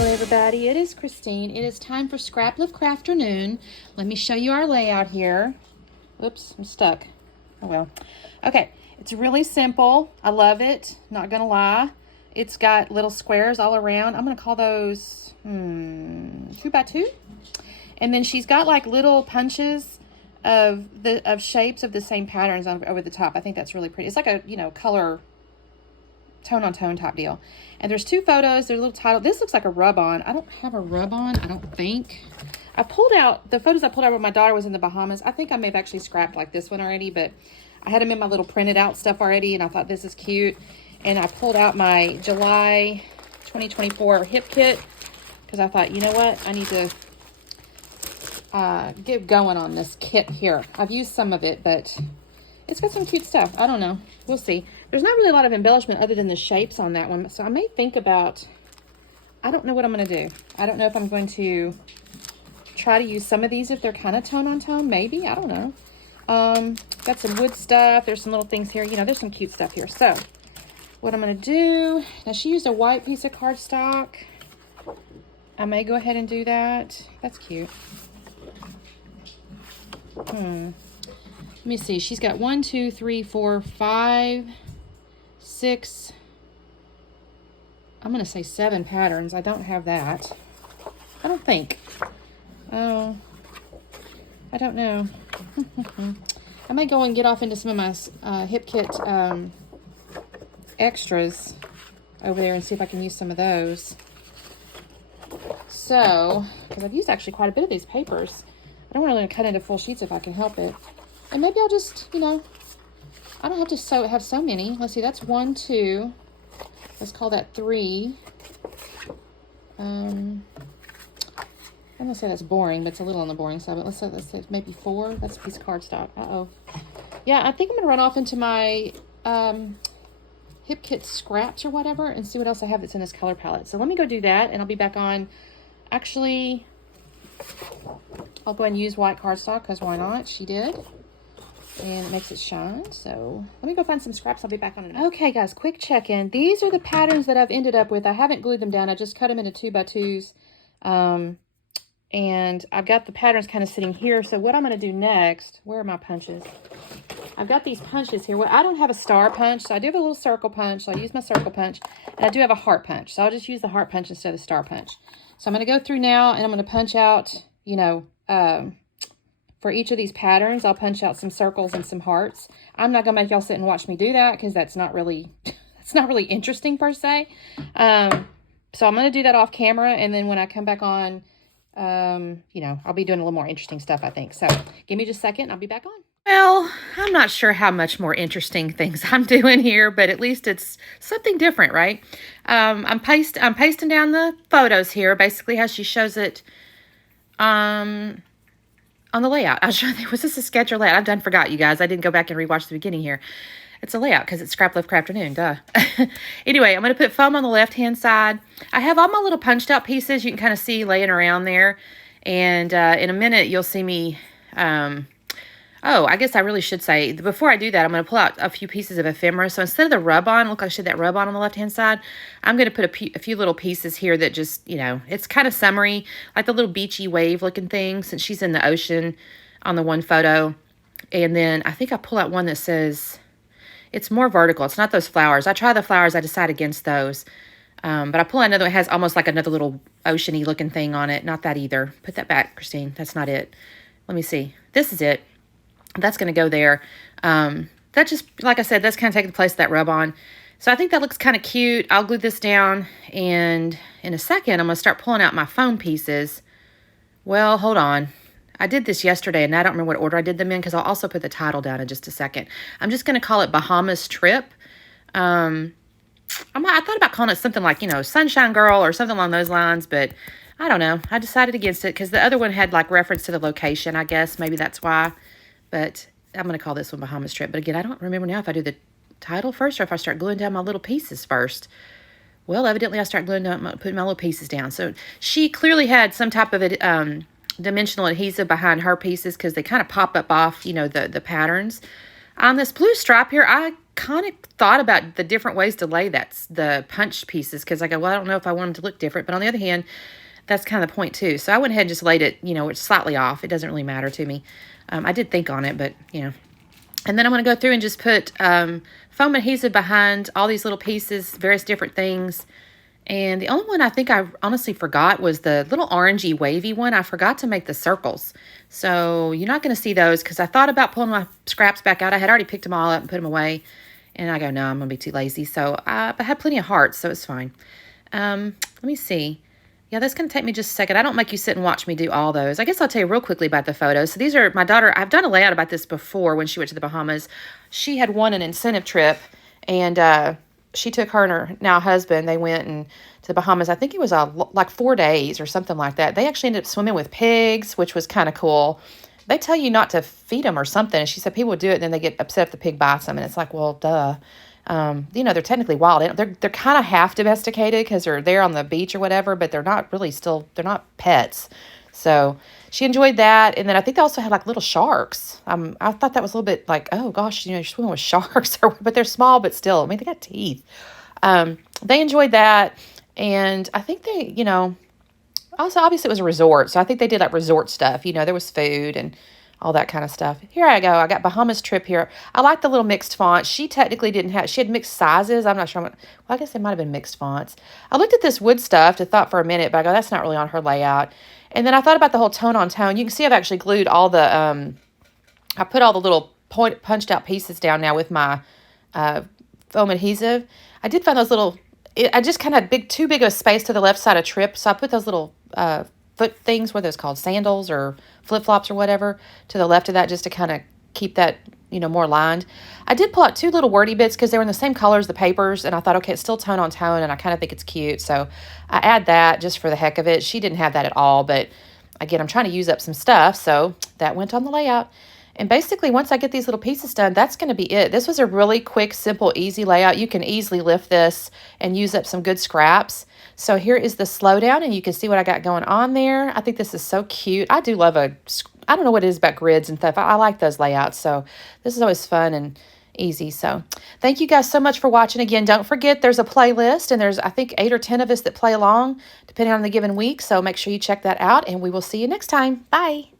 Hello everybody, it is Christine. It is time for Scraplift Crafternoon. Let me show you our layout here. Oops, I'm stuck. Oh well. Okay, it's really simple. I love it, not gonna lie. It's got little squares all around. I'm gonna call those 2x2. And then she's got like little punches of shapes of the same patterns over the top. I think that's really pretty. It's like a, color tone on tone type deal. And there's two photos. There's a little title. This looks like a rub-on. I don't have a rub-on, I don't think. I pulled out, the photos I pulled out when my daughter was in the Bahamas. I think I may have actually scrapped like this one already, but I had them in my little printed out stuff already, and I thought this is cute. And I pulled out my July 2024 hip kit because I thought, you know what? I need to get going on this kit here. I've used some of it, but it's got some cute stuff. I don't know. We'll see. There's not really a lot of embellishment other than the shapes on that one. So I may think about, I don't know what I'm going to do. I don't know if I'm going to try to use some of these if they're kind of tone on tone. Maybe. I don't know. Got some wood stuff. There's some little things here. There's some cute stuff here. So what I'm going to do, now she used a white piece of cardstock. I may go ahead and do that. That's cute. Let me see. She's got 1, 2, 3, 4, 5, 6. I'm going to say 7 patterns. I don't have that. I don't think. Oh, I don't know. I may go and get off into some of my hip kit extras over there and see if I can use some of those. So, because I've used actually quite a bit of these papers. I don't really want to cut into full sheets if I can help it. And maybe I'll just, I don't have to have so many. Let's see, that's 1, 2. Let's call that 3. I'm going to say that's boring, but it's a little on the boring side. But let's say maybe 4. That's a piece of cardstock. Uh-oh. Yeah, I think I'm going to run off into my hip kit scraps or whatever and see what else I have that's in this color palette. So let me go do that, and I'll be back on. Actually, I'll go ahead and use white cardstock because why not? She did. And it makes it shine. So let me go find some scraps. I'll be back on in a minute. Okay, guys, quick check-in. These are the patterns that I've ended up with. I haven't glued them down. I just cut them into 2x2s. And I've got the patterns kind of sitting here. So what I'm going to do next, where are my punches? I've got these punches here. Well, I don't have a star punch, so I do have a little circle punch. So I use my circle punch. And I do have a heart punch. So I'll just use the heart punch instead of the star punch. So I'm going to go through now, and I'm going to punch out, for each of these patterns, I'll punch out some circles and some hearts. I'm not going to make y'all sit and watch me do that because that's not really, it's not really interesting per se. So I'm going to do that off camera, and then when I come back on, I'll be doing a little more interesting stuff, I think. So give me just a second, and I'll be back on. Well, I'm not sure how much more interesting things I'm doing here, but at least it's something different, right? I'm pasting down the photos here, basically how she shows it on the layout. I was trying to think, was this a sketch or layout? I've forgot, you guys. I didn't go back and rewatch the beginning here. It's a layout because it's Scraplift Crafternoon, duh. Anyway, I'm going to put foam on the left-hand side. I have all my little punched out pieces you can kind of see laying around there. And in a minute, you'll see me... I guess I really should say, before I do that, I'm going to pull out a few pieces of ephemera. So instead of the rub-on, look, I showed that rub-on on the left-hand side, I'm going to put a few little pieces here that just, it's kind of summery, like the little beachy wave-looking thing, since she's in the ocean on the one photo. And then I think I pull out one that says, it's more vertical. It's not those flowers. I try the flowers. I decide against those. But I pull out another one that has almost like another little oceany looking thing on it. Not that either. Put that back, Christine. That's not it. Let me see. This is it. That's going to go there. That just, like I said, that's kind of taking the place of that rub-on. So I think that looks kind of cute. I'll glue this down, and in a second, I'm going to start pulling out my foam pieces. Well, hold on. I did this yesterday, and I don't remember what order I did them in because I'll also put the title down in just a second. I'm just going to call it Bahamas Trip. I thought about calling it something like, Sunshine Girl or something along those lines, but I don't know. I decided against it because the other one had like reference to the location, I guess. Maybe that's why. But I'm going to call this one Bahamas Trip. But again, I don't remember now if I do the title first or if I start gluing down my little pieces first. Well, evidently I start gluing down, putting my little pieces down. So she clearly had some type of dimensional adhesive behind her pieces because they kind of pop up off, the patterns. On this blue stripe here, I kind of thought about the different ways to lay the punched pieces, because I go, well, I don't know if I want them to look different, but on the other hand, that's kind of the point too. So I went ahead and just laid it, it's slightly off. It doesn't really matter to me. I did think on it, but and then I'm going to go through and just put foam adhesive behind all these little pieces, various different things. And the only one I think I honestly forgot was the little orangey wavy one. I forgot to make the circles. So you're not going to see those because I thought about pulling my scraps back out. I had already picked them all up and put them away. And I go, no, I'm going to be too lazy. So I had plenty of hearts, so it's fine. Let me see. Yeah, that's going to take me just a second. I don't make you sit and watch me do all those. I guess I'll tell you real quickly about the photos. So these are my daughter. I've done a layout about this before when she went to the Bahamas. She had won an incentive trip, and she took her and her now husband. They went to the Bahamas. I think it was like 4 days or something like that. They actually ended up swimming with pigs, which was kind of cool. They tell you not to feed them or something. And she said people would do it, and then they get upset if the pig bites them. And it's like, well, duh. They're technically wild. They're kind of half domesticated because they're there on the beach or whatever, but they're not really they're not pets. So she enjoyed that. And then I think they also had like little sharks. I thought that was a little bit like, oh gosh, you're swimming with sharks, but they're small, but still, I mean, they got teeth. They enjoyed that. And I think they, also obviously it was a resort. So I think they did like resort stuff. There was food and all that kind of stuff. Here I go. I got Bahamas trip here. I like the little mixed font. She technically she had mixed sizes. I'm not sure. Well, I guess they might have been mixed fonts. I looked at this wood stuff to thought for a minute, but I go, that's not really on her layout. And then I thought about the whole tone on tone. You can see I've actually glued all the, I put all the little punched out pieces down now with my foam adhesive. I did find those little, I just kind of too big of a space to the left side of trip. So I put those little foot things, what are those called, sandals or flip-flops or whatever, to the left of that just to kind of keep that, more lined. I did pull out 2 little wordy bits because they were in the same color as the papers, and I thought, okay, it's still tone on tone, and I kind of think it's cute, so I add that just for the heck of it. She didn't have that at all, but again, I'm trying to use up some stuff, so that went on the layout. And basically, once I get these little pieces done, that's going to be it. This was a really quick, simple, easy layout. You can easily lift this and use up some good scraps. So here is the slowdown, and you can see what I got going on there. I think this is so cute. I do love I don't know what it is about grids and stuff. I like those layouts. So this is always fun and easy. So thank you guys so much for watching. Again, don't forget there's a playlist, and there's, I think, 8 or 10 of us that play along, depending on the given week. So make sure you check that out, and we will see you next time. Bye.